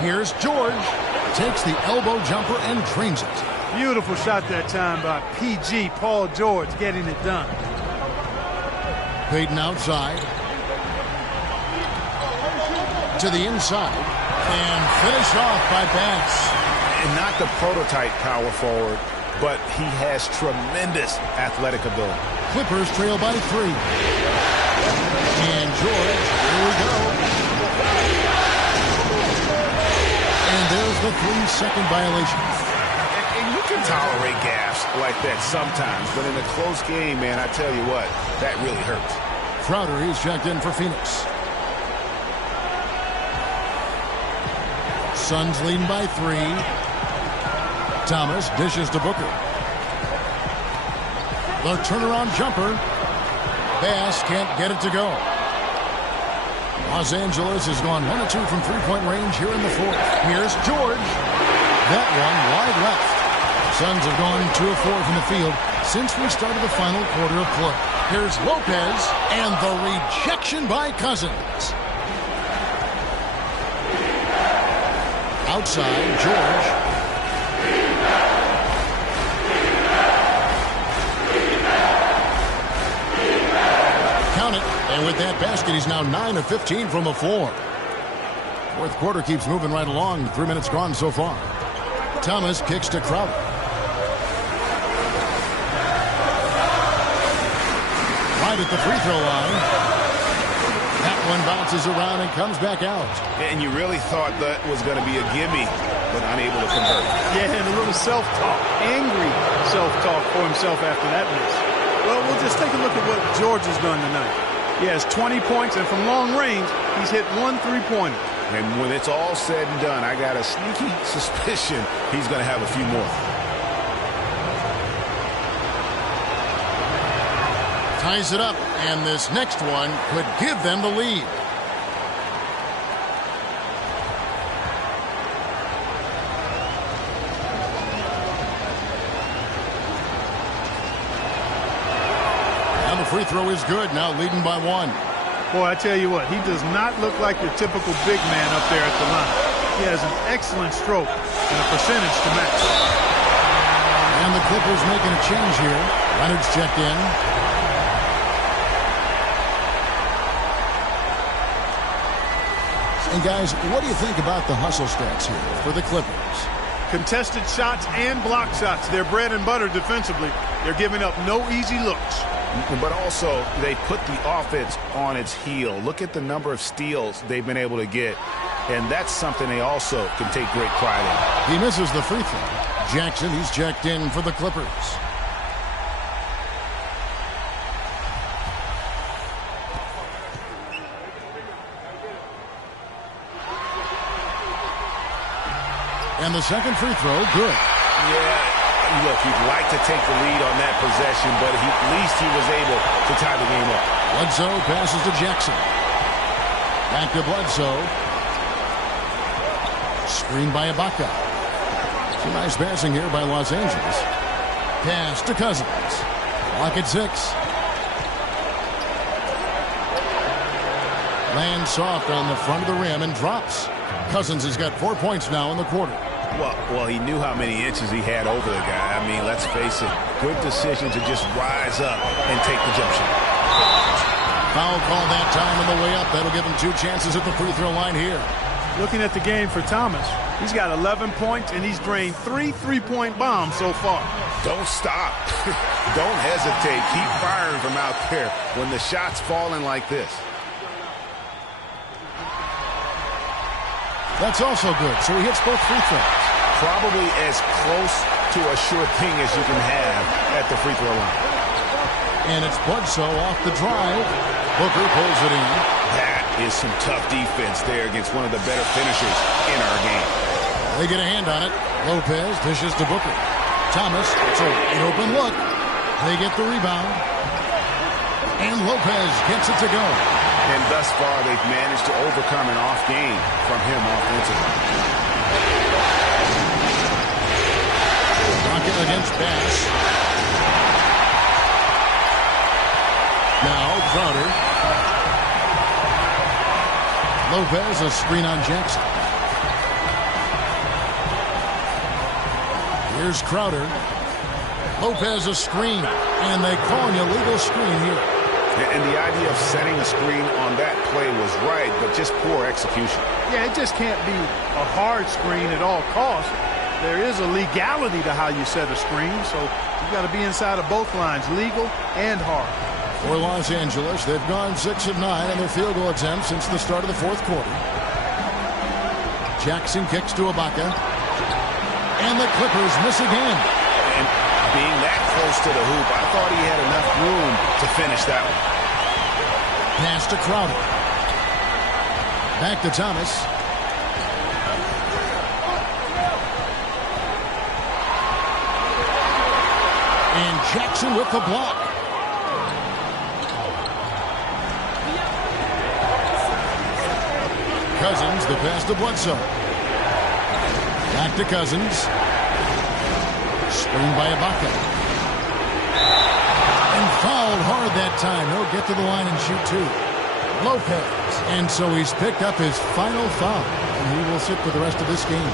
Here's George. Takes the elbow jumper and drains it. Beautiful shot that time by PG, Paul George, getting it done. Payton outside. To the inside. And finished off by Bass. And not the prototype power forward, but he has tremendous athletic ability. Clippers trail by 3. And George, here we go. And there's the 3-second violation. And you can tolerate gaffes like that sometimes, but in a close game, man, I tell you what, that really hurts. Crowder is checked in for Phoenix. Suns leading by 3. Thomas dishes to Booker. The turnaround jumper. Bass can't get it to go. Los Angeles has gone 1 of 2 from three-point range here in the fourth. Here's George. That one wide left. Suns have gone 2 of 4 from the field since we started the final quarter of play. Here's Lopez, and the rejection by Cousins. Outside, George. Count it. And with that basket, he's now 9 of 15 from the floor. Fourth quarter keeps moving right along. 3 minutes gone so far. Thomas kicks to Crowder. Right at the free throw line. That one bounces around and comes back out. And you really thought that was going to be a gimme, but unable to convert. Yeah, and a little self-talk, angry self-talk for himself after that miss. Well, we'll just take a look at what George has done tonight. He has 20 points, and from long range, he's hit 1 3-pointer. And when it's all said and done, I got a sneaky suspicion he's going to have a few more. Ties it up, and this next one could give them the lead. And the free throw is good, now leading by 1. Boy, I tell you what, he does not look like your typical big man up there at the line. He has an excellent stroke and a percentage to match. And the Clippers making a change here. Leonard's checked in. And guys, what do you think about the hustle stats here for the Clippers? Contested shots and block shots. They're bread and butter defensively. They're giving up no easy looks. But also, they put the offense on its heel. Look at the number of steals they've been able to get. And that's something they also can take great pride in. He misses the free throw. Jackson, he's checked in for the Clippers. And the second free throw, good. Yeah, look, you'd like to take the lead on that possession, but at least he was able to tie the game up. Bledsoe passes to Jackson. Back to Bledsoe. Screen by Ibaka. Some nice passing here by Los Angeles. Pass to Cousins. Clock at 6. Lands soft on the front of the rim and drops. Cousins has got 4 points now in the quarter. Well, he knew how many inches he had over the guy. I mean, let's face it, good decision to just rise up and take the jump shot. Foul call that time on the way up. That'll give him 2 chances at the free throw line here. Looking at the game for Thomas, he's got 11 points, and he's drained 3 3-point bombs so far. Don't stop. Don't hesitate. Keep firing from out there when the shot's falling like this. That's also good. So he hits both free throws. Probably as close to a sure thing as you can have at the free throw line. And it's Bledsoe off the drive. Booker pulls it in. That is some tough defense there against one of the better finishers in our game. They get a hand on it. Lopez dishes to Booker. Thomas, it's an open look. They get the rebound. And Lopez gets it to go. And thus far, they've managed to overcome an off game from him offensively. Rocket against Bass. Now Crowder. Lopez, a screen on Jackson. Here's Crowder. Lopez a screen, and they call an illegal screen here. And the idea of setting a screen on that play was right, but just poor execution. Yeah, it just can't be a hard screen at all costs. There is a legality to how you set a screen, so you've got to be inside of both lines, legal and hard. For Los Angeles, they've gone 6 of 9 on their field goal attempts since the start of the fourth quarter. Jackson kicks to Ibaka. And the Clippers miss again. And being that close to the hoop, I thought he had enough room to finish that one. Pass to Crowder. Back to Thomas. And Jackson with the block. Cousins, the pass to Bledsoe. Back to Cousins. Screen by Ibaka. And fouled hard that time. He'll get to the line and shoot two. Lopez. And so he's picked up his final foul. And he will sit for the rest of this game.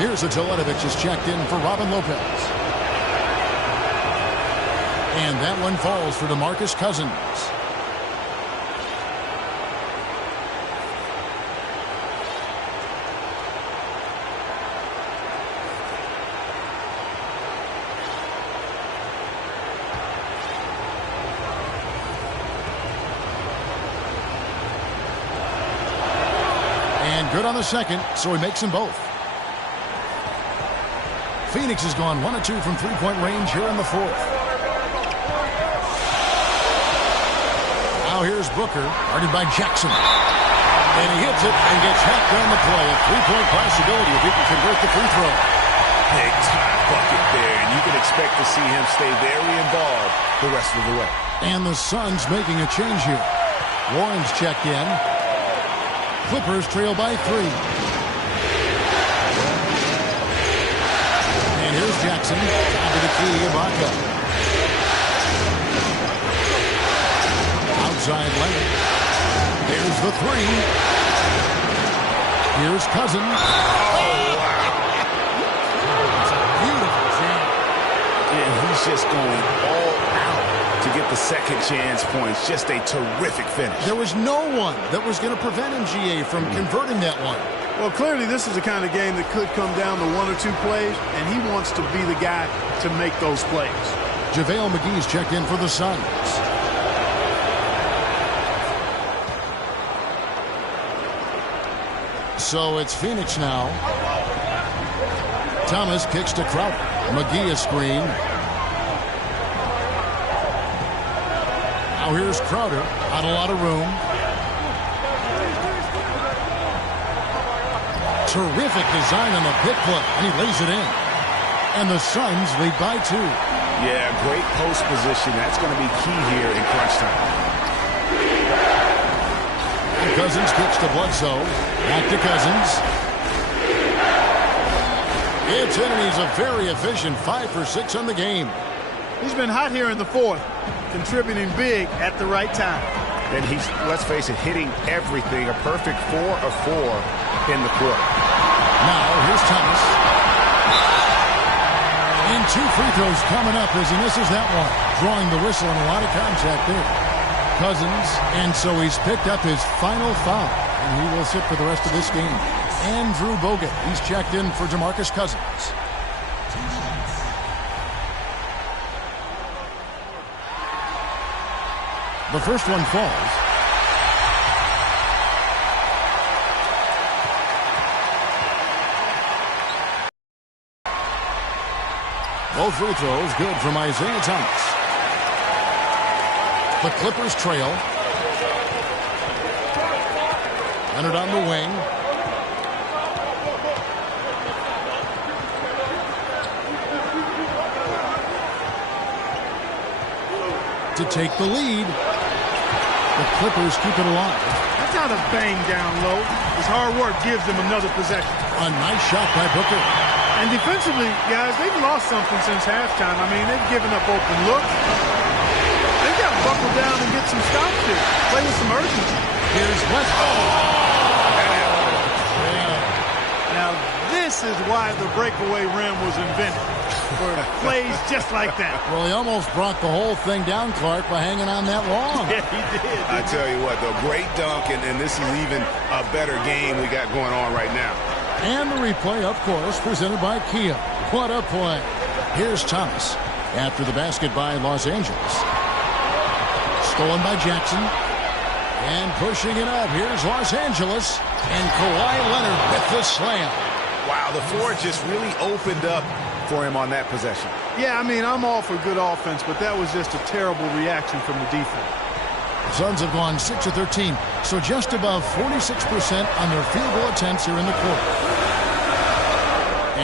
Mirza Teletovic is checked in for Robin Lopez. And that one falls for DeMarcus Cousins. And good on the second, so he makes them both. Phoenix has gone 1 of 2 from three-point range here in the fourth. Now here's Booker, guarded by Jackson. And he hits it and gets hacked on the play. A three-point possibility if he can convert the free throw. Big time bucket there, and you can expect to see him stay very involved the rest of the way. And the Suns making a change here. Warren's checked in. Clippers trail by 3. And here's Jackson. Top of the key, Ibaka. Outside Leonard. There's the 3. Here's Cousins. Beautiful jam. And he's just going all out to get the second chance points. Just a terrific finish. There was no one that was going to prevent MGA from converting that one. Well, clearly this is the kind of game that could come down to 1 or 2 plays, and he wants to be the guy to make those plays. JaVale McGee's checked in for the Suns. So it's Phoenix now. Thomas kicks to Crowder. McGee a screen. Now here's Crowder. Not a lot of room. Terrific design on the pick play, and he lays it in. And the Suns lead by 2. Yeah, great post position. That's going to be key here in crunch time. Cousins kicks to Bledsoe. Back to Cousins. It's in, and he's a very efficient 5 for 6 on the game. He's been hot here in the fourth, contributing big at the right time. And he's, let's face it, hitting everything. A perfect 4 of 4 in the quarter. Now, here's Thomas. And 2 free throws coming up as he misses that one. Drawing the whistle and a lot of contact there. Cousins, and so he's picked up his final foul, and he will sit for the rest of this game. Andrew Bogut, he's checked in for DeMarcus Cousins. The first one falls. Both free throws good from Isaiah Thomas. The Clippers trail. Leonard on the wing. To take the lead. The Clippers keep it alive. That's not a bang down low. His hard work gives them another possession. A nice shot by Booker. And defensively, guys, they've lost something since halftime. I mean, they've given up open looks. They've got to buckle down and get some stops here. Play with some urgency. Here's Westbrook. Now, This is why the breakaway rim was invented, for plays just like that. Well, he almost brought the whole thing down, Clark, by hanging on that long. Yeah, he did. I tell you what, though, great dunk, and this is even a better game we got going on right now. And the replay, of course, presented by Kia. What a play. Here's Thomas after the basket by Los Angeles. Stolen by Jackson. And pushing it up. Here's Los Angeles. And Kawhi Leonard with the slam. Wow, the floor just really opened up for him on that possession. Yeah, I mean, I'm all for good offense, but that was just a terrible reaction from the defense. The Suns have gone 6 of 13, so just above 46% on their field goal attempts here in the quarter.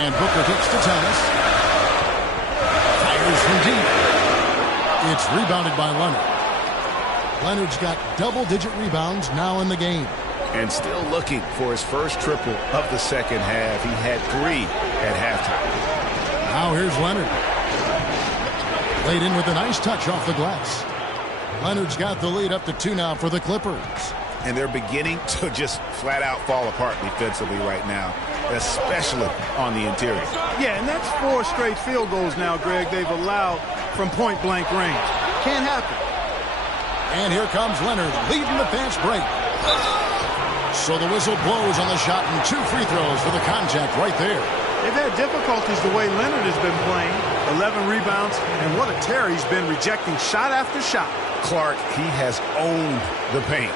And Booker kicks to Thomas. Fires from deep. It's rebounded by Leonard. Leonard's got double-digit rebounds now in the game. And still looking for his first triple of the second half. He had 3 at halftime. Now here's Leonard. Laid in with a nice touch off the glass. Leonard's got the lead up to 2 now for the Clippers. And they're beginning to just flat out fall apart defensively right now, especially on the interior. Yeah, and that's 4 straight field goals now, Greg, they've allowed from point-blank range. Can't happen. And here comes Leonard leading the fast break. So the whistle blows on the shot and 2 free throws for the contact right there. They've had difficulties the way Leonard has been playing. 11 rebounds, and what a tear he's been rejecting shot after shot. Clark, he has owned the paint.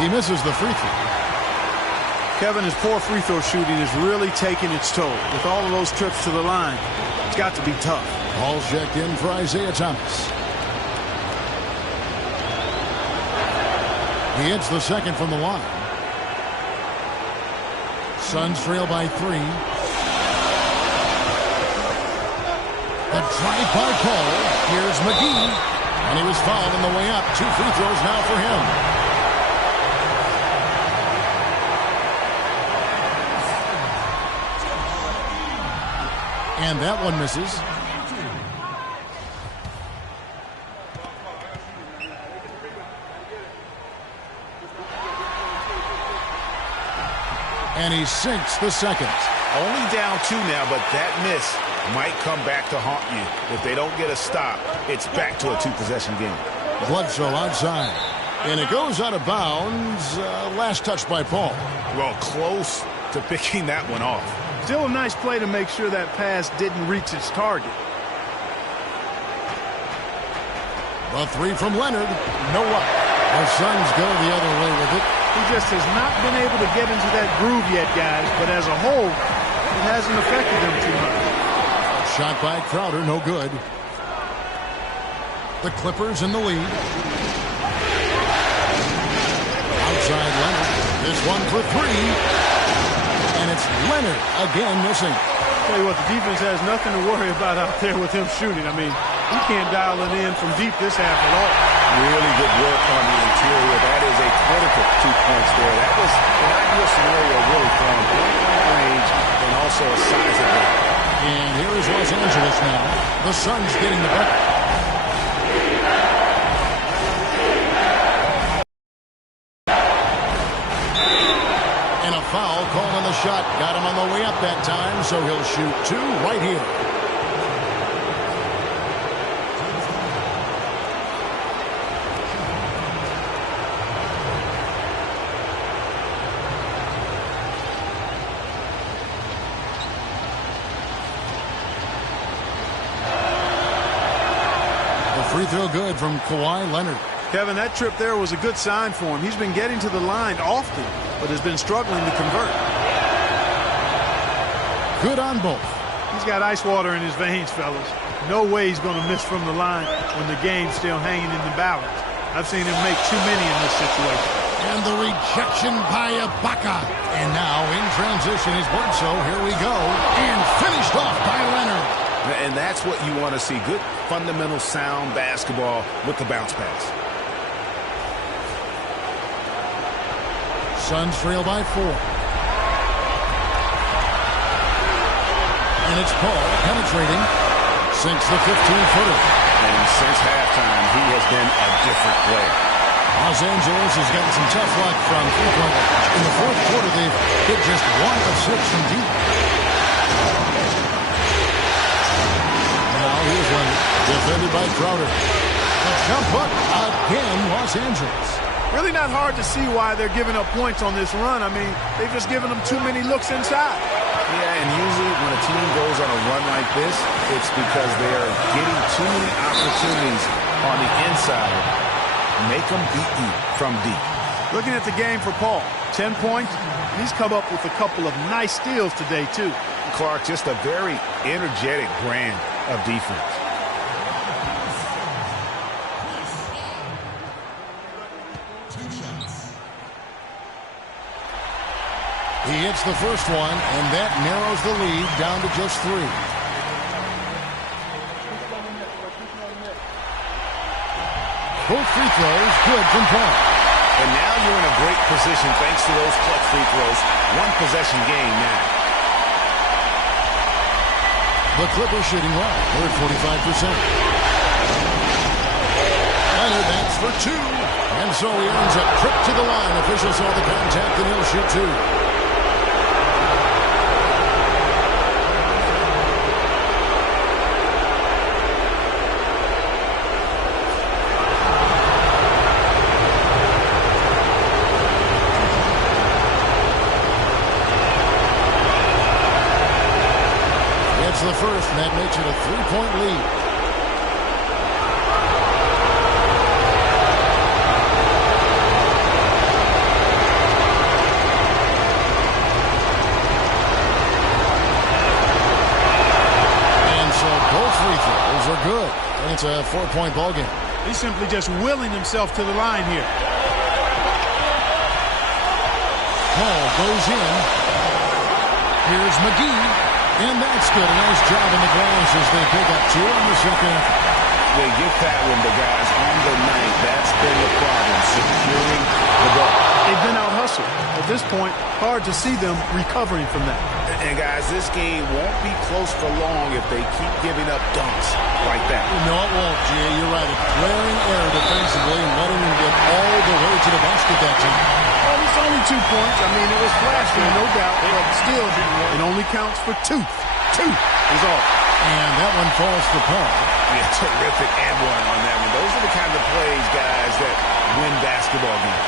He misses the free throw. Kevin, his poor free throw shooting is really taking its toll. With all of those trips to the line, it's got to be tough. Ball's checked in for Isaiah Thomas. He hits the second from the line. Suns trail by 3. The drive by Paul. Here's McGee. And he was fouled on the way up. 2 free throws now for him. And that one misses. And he sinks the second. Only down 2 now, but that miss might come back to haunt you. If they don't get a stop, it's back to a 2-possession game. Bledsoe outside. And it goes out of bounds. Last touch by Paul. Well, close to picking that one off. Still a nice play to make sure that pass didn't reach its target. The 3 from Leonard. No up. The Suns go the other way with it. He just has not been able to get into that groove yet, guys. But as a whole, it hasn't affected them too much. Shot by Crowder, no good. The Clippers in the lead. Outside Leonard. This one for 3. And it's Leonard again missing. Tell you what, the defense has nothing to worry about out there with him shooting. I mean, he can't dial it in from deep this half at all. Really good work on the interior. That is a critical 2 points there. That was an ideal scenario really from point-blank range and also a size advantage. And here is Los Angeles now. The Suns getting the bucket. And a foul called on the shot. Got him on the way up that time, so he'll shoot 2 right here. Free throw good from Kawhi Leonard. Kevin, that trip there was a good sign for him. He's been getting to the line often, but has been struggling to convert. Good on both. He's got ice water in his veins, fellas. No way he's going to miss from the line when the game's still hanging in the balance. I've seen him make too many in this situation. And the rejection by Ibaka. And now in transition is Bledsoe. Here we go. And finished off by Leonard. And that's what you want to see. Good, fundamental, sound basketball with the bounce pass. Suns trail by 4. And it's Paul penetrating. Sinks the 15-footer. And since halftime, he has been a different player. Los Angeles has gotten some tough luck from three-point range. In the fourth quarter, they've hit just 1 of 6 from deep. Now here's one defended by Crowder. A jump hook again, Los Angeles. Really not hard to see why they're giving up points on this run. I mean, they've just given them too many looks inside. Yeah, and usually when a team goes on a run like this, it's because they are getting too many opportunities on the inside. Make them beat you from deep. Looking at the game for Paul, 10 points. He's come up with a couple of nice steals today, too. Clark, just a very energetic brand of defense. He hits the first one, and that narrows the lead down to just 3. Both free throws good from Paul. And now you're in a great position thanks to those clutch free throws. 1 possession game now. The Clippers shooting well. They're at 45%. Leonard, that's for 2. And so he earns a trip to the line. Officials saw the contact, and he'll shoot 2. The first, and that makes it a 3-point lead. And so both free throws are good, and it's a 4-point ball game. He's simply just willing himself to the line here. Paul goes in. Here's McGee. And that's good. A nice job in the glass as they pick up 2 on the second effort. They give Patwin the guys on the night. That's been the problem, securing the ball. They've been out-hustled. At this point, hard to see them recovering from that. And, guys, this game won't be close for long if they keep giving up dunks like that. No, it won't, Jay. You're right. A glaring error defensively and letting them get all the way to the basket that time. Well, it's only 2 points. I mean, it was flashy, no doubt, but still, it only counts for 2. 2 is all. And that one falls for Paul. Yeah, terrific and one on that one. Those are the kind of plays, guys, that win basketball games.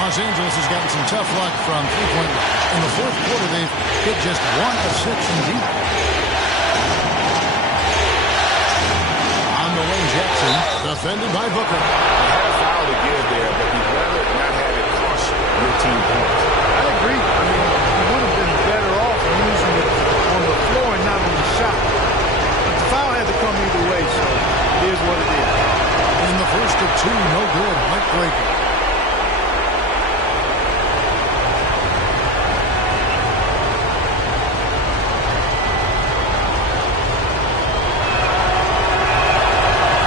Los Angeles has gotten some tough luck from three-point range. In the fourth quarter, they've hit just 1 of 6 from deep. On the wing, Jackson, defended by Booker. You had a foul to give there, but you'd rather not have it cost your team points. I agree. I mean, you would have been better off using it on the floor and not on the shot. But the foul had to come either way, so it is what it is. In the first of 2, no good. Heartbreaker.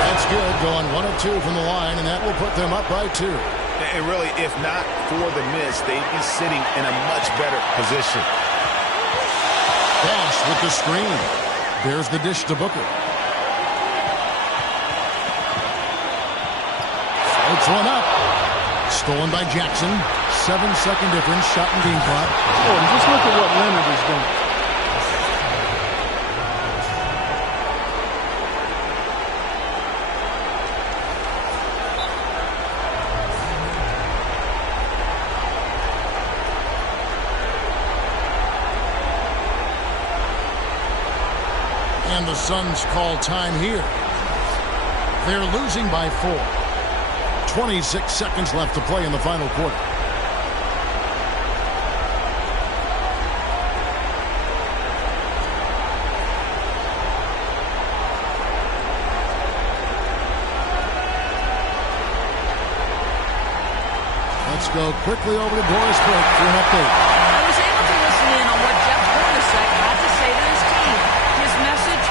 That's good. Going 1 of 2 from the line, and that will put them up by 2. And really, if not for the miss, they'd be sitting in a much better position. Bosh with the screen. There's the dish to Booker. Floats one up. Stolen by Jackson. 7-second difference. Shot and game clock. Oh, and just look at what Leonard has done. And the Suns call time here. They're losing by 4. 26 seconds left to play in the final quarter. Let's go quickly over to Doris Burke for an update. I was able to listen in on what Jeff Hornacek had to say to his team. His message,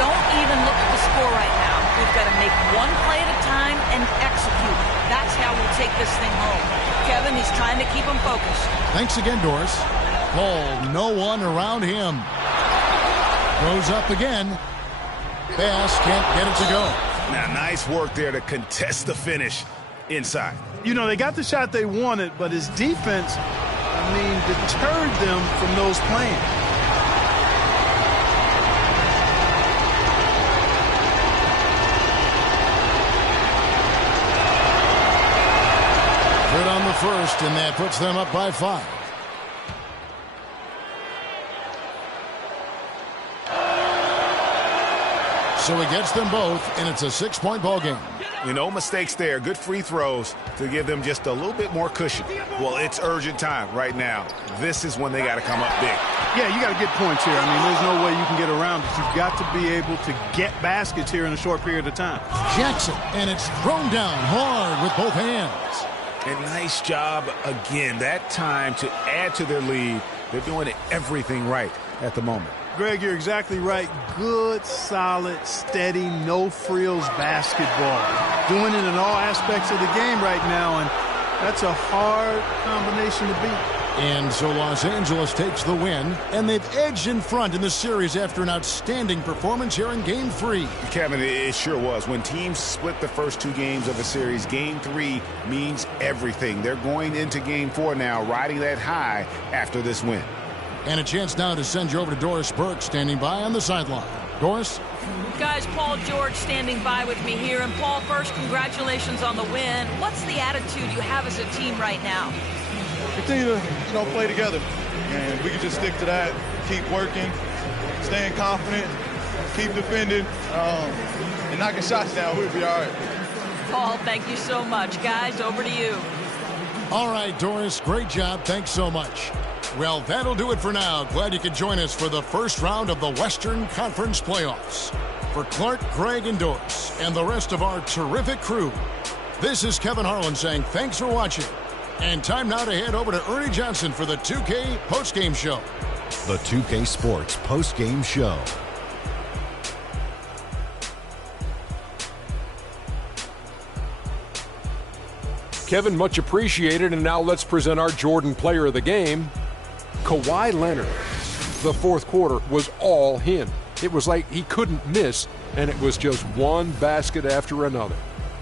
don't even look at the score right now. We've got to make one play at a time and execute. That's how we'll take this thing home. Kevin, he's trying to keep them focused. Thanks again, Doris. Paul, no one around him. Goes up again. Bass can't get it to go. Now, nice work there to contest the finish inside. You know, they got the shot they wanted, but his defense, deterred them from those plans. Good on the first, and that puts them up by 5. So he gets them both, and it's a 6-point ball game. No mistakes there. Good free throws to give them just a little bit more cushion. Well, it's urgent time right now. This is when they got to come up big. Yeah, you got to get points here. There's no way you can get around it. You've got to be able to get baskets here in a short period of time. Jackson, and it's thrown down hard with both hands. And nice job again. That time to add to their lead. They're doing everything right at the moment. Greg, you're exactly right. Good, solid, steady, no-frills basketball. Doing it in all aspects of the game right now, and that's a hard combination to beat. And so Los Angeles takes the win, and they've edged in front in the series after an outstanding performance here in Game 3. Kevin, it sure was. When teams split the first 2 games of a series, Game 3 means everything. They're going into Game 4 now, riding that high after this win. And a chance now to send you over to Doris Burke, standing by on the sideline. Doris? Guys, Paul George standing by with me here. And Paul, first, congratulations on the win. What's the attitude you have as a team right now? Continue to, play together. And we can just stick to that, keep working, staying confident, keep defending, and knocking shots down. We'll be all right. Paul, thank you so much. Guys, over to you. All right, Doris, great job. Thanks so much. Well, that'll do it for now. Glad you could join us for the first round of the Western Conference Playoffs. For Clark, Greg, and Doris, and the rest of our terrific crew, this is Kevin Harlan saying thanks for watching. And time now to head over to Ernie Johnson for the 2K postgame show. The 2K Sports postgame show. Kevin, much appreciated, and now let's present our Jordan player of the game, Kawhi Leonard. The fourth quarter was all him. It was like he couldn't miss, and it was just one basket after another.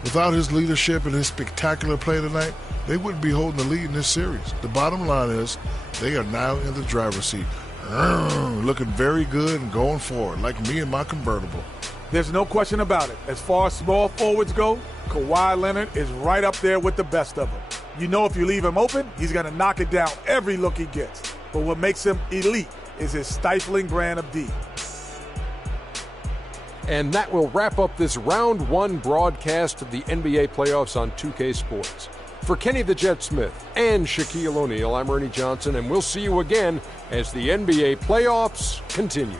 Without his leadership and his spectacular play tonight, they wouldn't be holding the lead in this series. The bottom line is they are now in the driver's seat, looking very good and going forward, like me and my convertible. There's no question about it. As far as small forwards go, Kawhi Leonard is right up there with the best of them. You know if you leave him open, he's going to knock it down every look he gets. But what makes him elite is his stifling brand of D. And that will wrap up this Round 1 broadcast of the NBA playoffs on 2K Sports. For Kenny the Jet Smith and Shaquille O'Neal, I'm Ernie Johnson, and we'll see you again as the NBA playoffs continue.